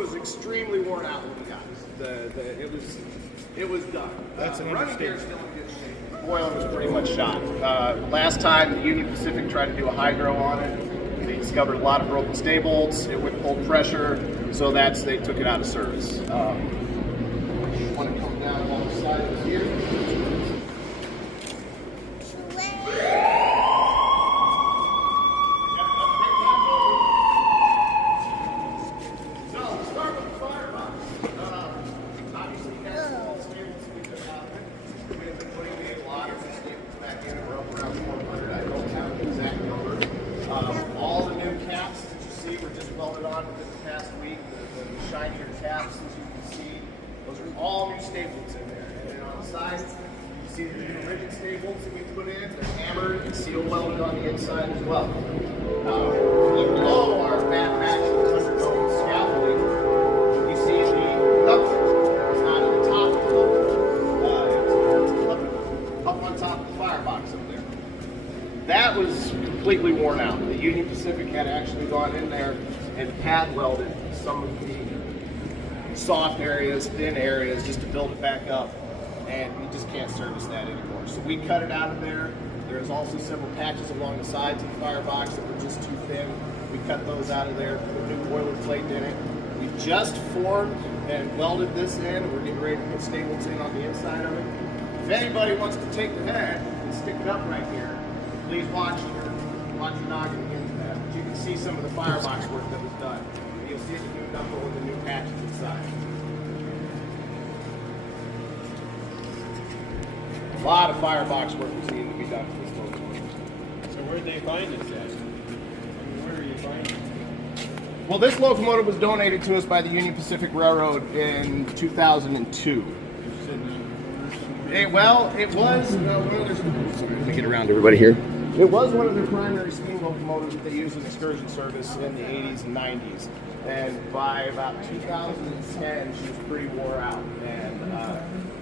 was extremely worn out when we got it. It was done. That's an running gear is still in good shape. Oil was pretty much shot. Last time the Union Pacific tried to do a hydro on it, they discovered a lot of broken stay bolts. It wouldn't hold pressure, so they took it out of service. You want to come down along the side of here. All the new caps that you see were just welded on within the past week. The shinier caps, as you can see, those are all new staples in there. And then on the side, you see the new rigid staples that we put in. They're hammered and seal welded on the inside as well. Below our matte match undergoing scaffolding, you see the ductwork. It's not at the top of the it's up on top of the firebox up there. That was completely worn out. The Union Pacific had actually gone in there and pad welded some of the soft areas, thin areas, just to build it back up, and we just can't service that anymore. So we cut it out of there. There's also several patches along the sides of the firebox that were just too thin. We cut those out of there, put a new boilerplate in it. We just formed and welded this in, and we're getting ready to put staples in on the inside of it. If anybody wants to take the head and stick it up right here, please watch your noggin into that. But you can see some of the firebox work that was done. You'll see the new number with the new patches inside. A lot of firebox work was needed to be done for this locomotive. So where did they find this at? Where are you finding it? Well, this locomotive was donated to us by the Union Pacific Railroad in 2002. It was. Let me get around to everybody here. It was one of their primary steam locomotives that they used in excursion service in the 80s and 90s. And by about 2010, she was pretty wore out. And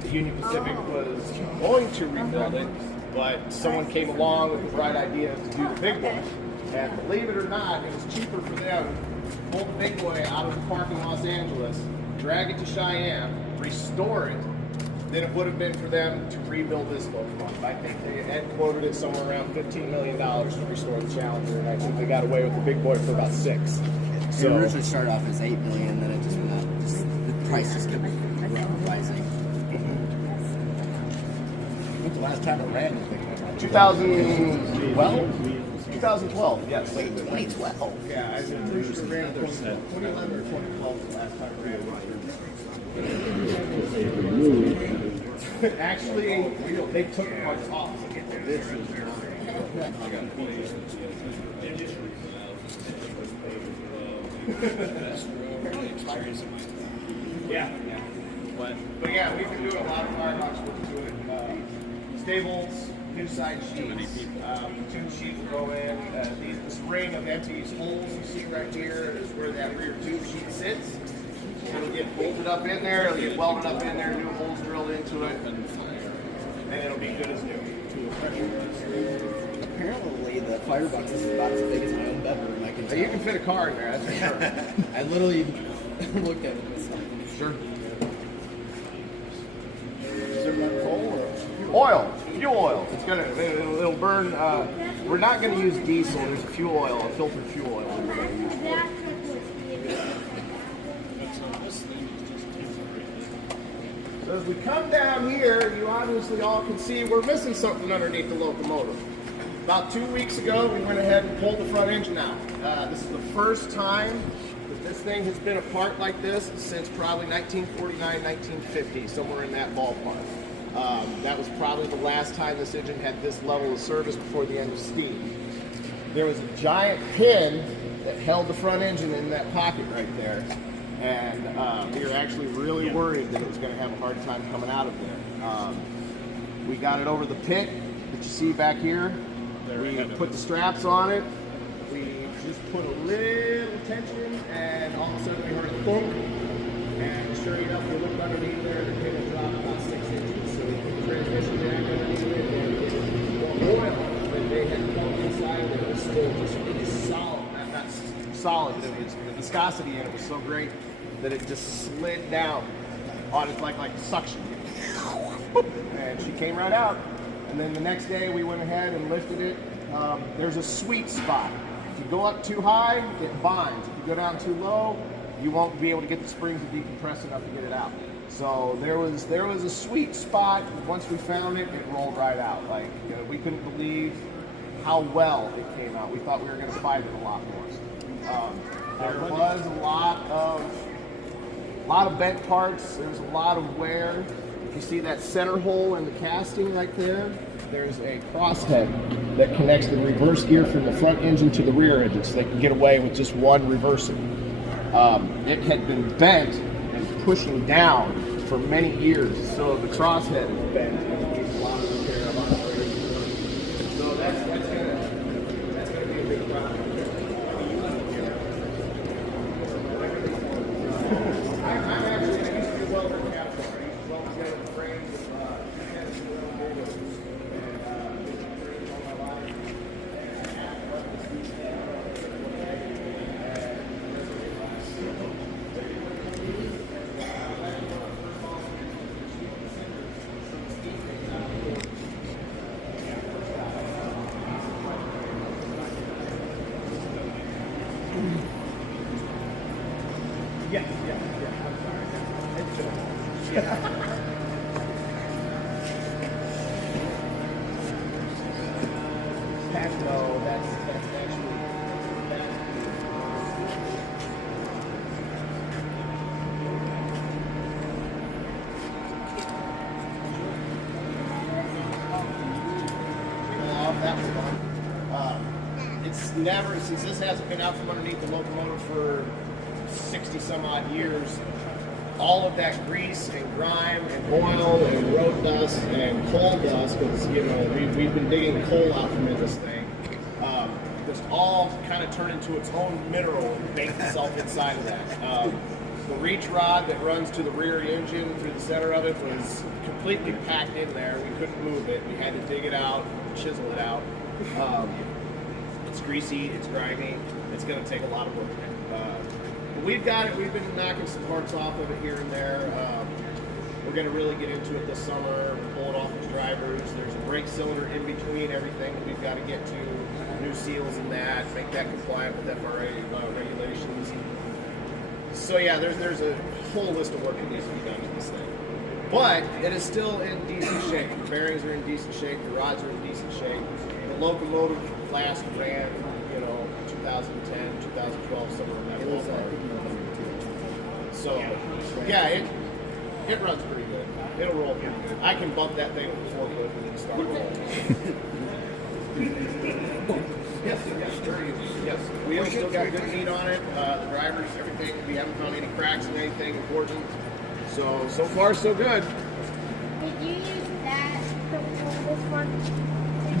the Union Pacific was going to rebuild it, but someone came along with the bright idea to do the big boy. And believe it or not, it was cheaper for them to pull the big boy out of the park in Los Angeles, drag it to Cheyenne, restore it, than it would have been for them to rebuild this locomotive. I think they had quoted it somewhere around $15 million to restore the Challenger, and I think they got away with the big boy for about $6 million. So it originally started off as $8 million, then it just went up. The price just kept rising. When's the last time it ran? 2012? 2012, yes. 2012. Yeah, I think pretty sure it ran 2011 or 2012 the last time it ran. Actually, they took the parts off. This is yeah. But yeah, we've been doing a lot of firebox work to it. Stables, new side sheets, tube sheets go in. This ring of empty holes you see right here is where that rear tube sheet sits. It'll get bolted up in there, it'll get welded up in there, new holes drilled into it, and it'll be good as new. Apparently, the firebox is about as big as my own bedroom. I can tell. You can fit a car in there, that's for sure. I literally looked at it myself. Sure. Is there not coal or Oil, fuel oil. It'll burn. We're not going to use diesel. There's a fuel oil, a filtered fuel oil. So as we come down here, you obviously all can see we're missing something underneath the locomotive. About 2 weeks ago, we went ahead and pulled the front engine out. This is the first time that this thing has been apart like this since probably 1949, 1950, somewhere in that ballpark. That was probably the last time this engine had this level of service before the end of steam. There was a giant pin that held the front engine in that pocket right there. And we were actually really worried that it was going to have a hard time coming out of there. We got it over the pit that you see back here. We put the straps on it. We just put a little tension, and all of a sudden we heard a thunk. And sure enough, we looked underneath there, the pin had dropped about 6 inches. So we put the transmission jack underneath it, and the oil that they had pumped inside of it was still just really solid. Not solid, but the viscosity in it was so great that it just slid down on it like suction. And she came right out. And then the next day we went ahead and lifted it. There's a sweet spot. If you go up too high, it binds. If you go down too low, you won't be able to get the springs to decompress enough to get it out. So there was a sweet spot. Once we found it, it rolled right out. Like, you know, we couldn't believe how well it came out. We thought we were going to fight it a lot more. There was a lot of bent parts. There's a lot of wear. If you see that center hole in the casting right there, there's a crosshead that connects the reverse gear from the front engine to the rear engine, so they can get away with just one reversing. It had been bent and pushing down for many years, so the crosshead is bent and needs a lot of repair, a lot of repairs. So that's gonna be a big problem. I'm actually, I used to be a welder in Caterpillar. I used to weld together the frames with mechanics and windows, and frames all my life. And I have left this week yeah, I'm sorry. It's just, yeah. No, that's actually that was fun. It's never, since this hasn't been out from underneath the locomotive for 60 some odd years, all of that grease and grime and oil and road dust and coal dust, because you know we've been digging coal out from this thing, just all kind of turned into its own mineral and baked itself inside of that. The reach rod that runs to the rear engine through the center of it was completely packed in there. We couldn't move it. We had to dig it out, chisel it out. It's greasy, it's grimy. It's going to take a lot of work. But we've got it. We've been knocking some parts off of it here and there. We're going to really get into it this summer, pull it off its drivers. There's a brake cylinder in between everything that we've got to get to. New seals in that, make that compliant with FRA regulations. So yeah, there's a whole list of work that needs to be done in this thing. But it is still in decent shape. The bearings are in decent shape. The rods are in decent shape. The locomotive last ran, 2010, 2012, somewhere in that ballpark. So yeah, it runs pretty good. It'll roll pretty good. I can bump that thing with a forklift and then start rolling. Yes, very easy. Yes, we have still got good meat on it. The drivers, everything. We haven't found any cracks in anything important. So far so good. Did you use that to pull this one?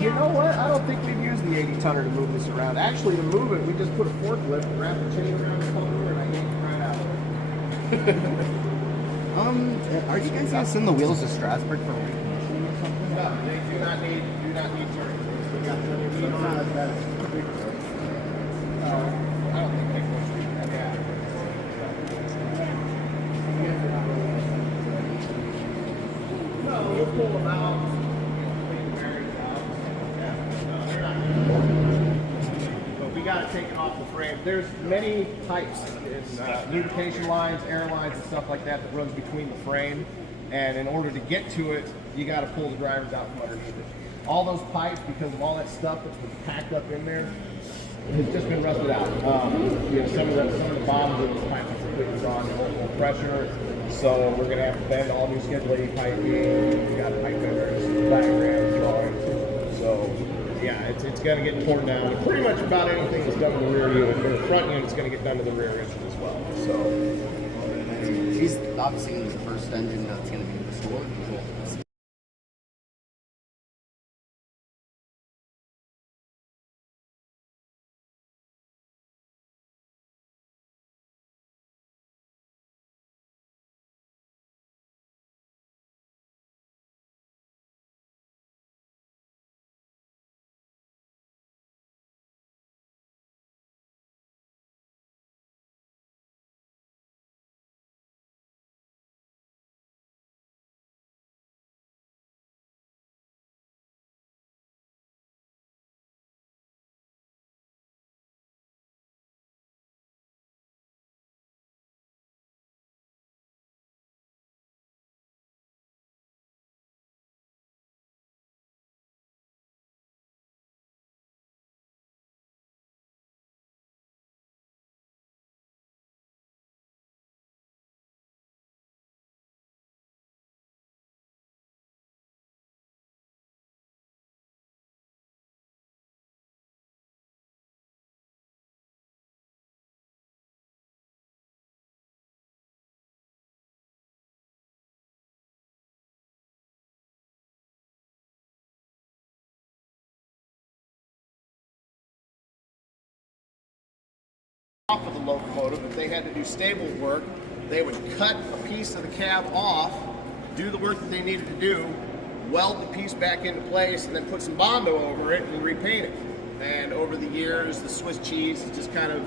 You know what? I don't think we've used the 80 tonner to move this around. Actually, to move it, we just put a forklift and wrapped the chain around the cover, and I yanked it right out. Are you guys gonna send the wheels to Strasburg for recommissioning or something? No, they do not need turning. We got plenty of meat on it. I don't think they can. Yeah. No, we'll pull them out. Clean the bearings out. Yeah. No, they're not. But we got to take it off the frame. There's many types. It's lubrication lines, air lines, and stuff like that runs between the frame. And in order to get to it, you got to pull the drivers out from underneath it. All those pipes, because of all that stuff that's been packed up in there, has just been rusted out. Some of the bottoms of those pipes are completely gone, no pressure. So we're going to have to bend all new Schedule 80 piping. We got pipe benders, diagrams, drawings. So yeah, it's going to get torn down. Pretty much about anything that's done to the rear unit, or the front unit's going to get done to the rear engine as well. So She's obviously going to be the first engine that's going to be restored. locomotive, if they had to do stable work, they would cut a piece of the cab off, do the work that they needed to do, weld the piece back into place, and then put some Bondo over it and repaint it. And over the years, the Swiss cheese has just kind of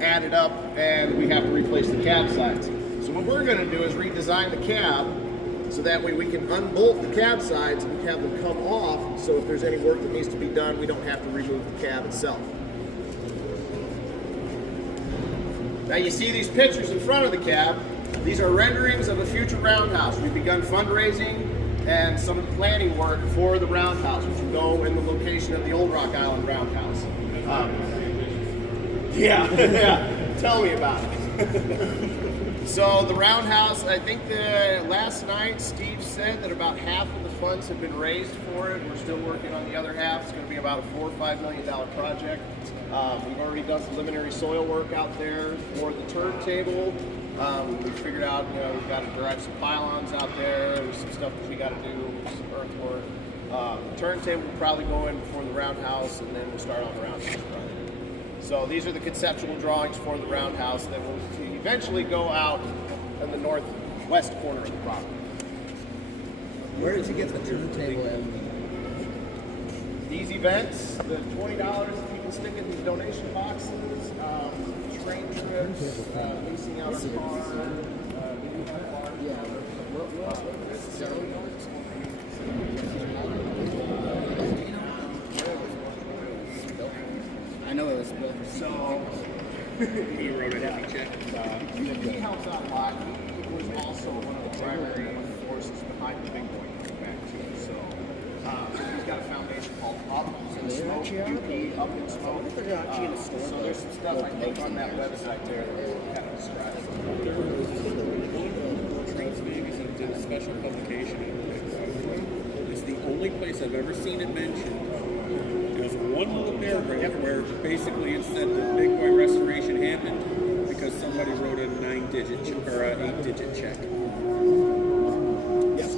added up, and we have to replace the cab sides. So what we're going to do is redesign the cab so that way we can unbolt the cab sides and have them come off, so if there's any work that needs to be done, we don't have to remove the cab itself. Now you see these pictures in front of the cab. These are renderings of a future roundhouse. We've begun fundraising and some of the planning work for the roundhouse, which will go in the location of the old Rock Island roundhouse. Yeah, tell me about it. So the roundhouse, I think last night Steve said that about half of the funds have been raised for it. We're still working on the other half. It's going to be about a $4 or $5 million project. We've already done preliminary soil work out there for the turntable. We figured out, we've got to drive some pylons out there. There's some stuff that we got to do, some earthwork. The turntable will probably go in before the roundhouse, and then we'll start on the roundhouse project. So these are the conceptual drawings for the roundhouse that will eventually go out in the northwest corner of the property. Where did you get the turntable in? These events, the $20 that you can stick in these donation boxes, train trips, leasing out a car, I know it was built. So He wrote a heavy check. he helps out a lot. He was also one of the primary forces behind the big boy coming back too. So he's got a foundation called Up in Smoke, UP, Up in Smoke. So there's some stuff I think on that website there that kind of describes it. Trains Magazine did a special publication. It's the only place I've ever seen it mentioned. There's one little paragraph where basically it said that Big Boy restoration happened because somebody wrote a 9-digit or an 8-digit check. Yes.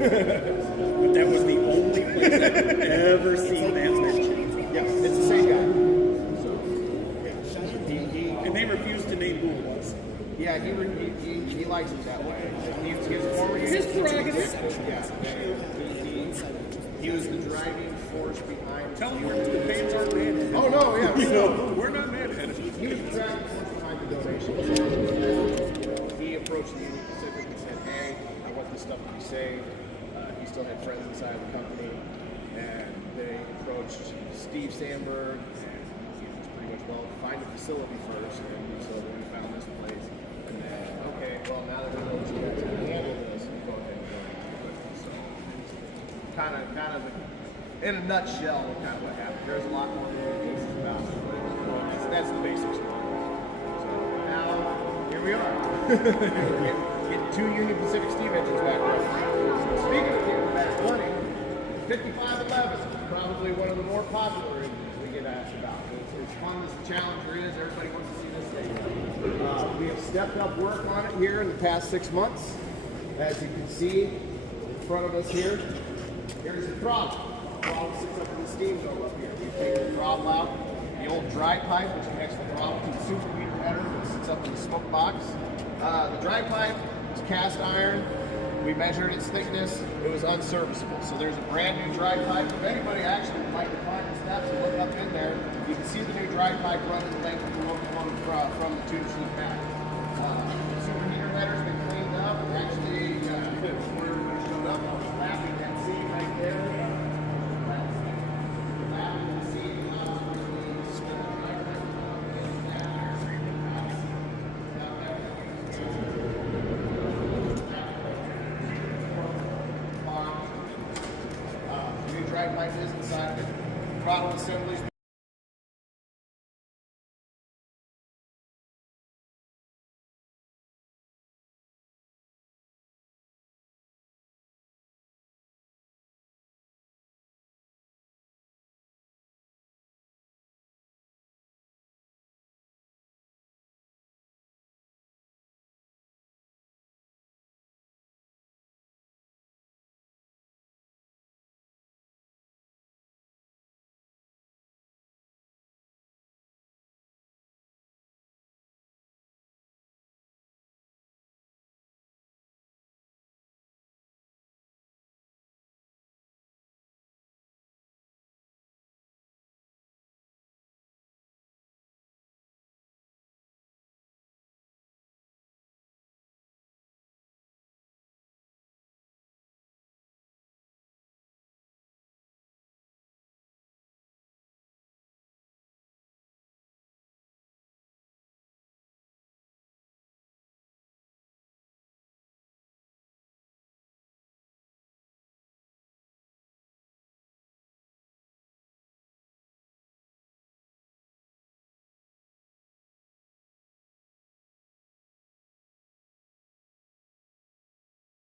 But that was the only place I've ever seen that mentioned. Yes, it's the same guy. And they refused to name who it was. Yeah, he likes it that way. His former His prerogative. He was the driving force behind. Tell them the fans aren't mad at him. Oh no, yeah. We're not mad at him. He was the driving force behind the donation. He approached the Union Pacific and said, "Hey, I want this stuff to be saved." He still had friends inside the company, and they approached Steve Sandberg, and he was pretty much, well, find a facility first, and so then we found this place, and then, okay, well, now that we know you guys can handle this, we go ahead and go into it. So, kind of, in a nutshell, kind of what happened. There's a lot more pieces about it, but that's the basics. So now, here we are. Getting 2 Union Pacific steam engines back running. So speaking of getting back running, 5511 is probably one of the more popular engines we get asked about. It's fun as the Challenger is. Everybody wants to see this thing. We have stepped up work on it here in the past 6 months. As you can see in front of us here, here's the throttle. The throttle sits up in the steam dome up here. We've taken the throttle out, the old dry pipe, which connects the throttle to the superheater header that sits up in the smoke box. The dry pipe is cast iron. We measured its thickness. It was unserviceable. So there's a brand new dry pipe. If anybody actually would like to climb the steps and look up in there, you can see the new dry pipe running the length of the locomotive from the tubes to the back. The superheater header's been cleaned up. Actually, we're showed up. I was lapping that seam right there. Lapping the seam. New drag pipe is inside of it. Throttle assembly's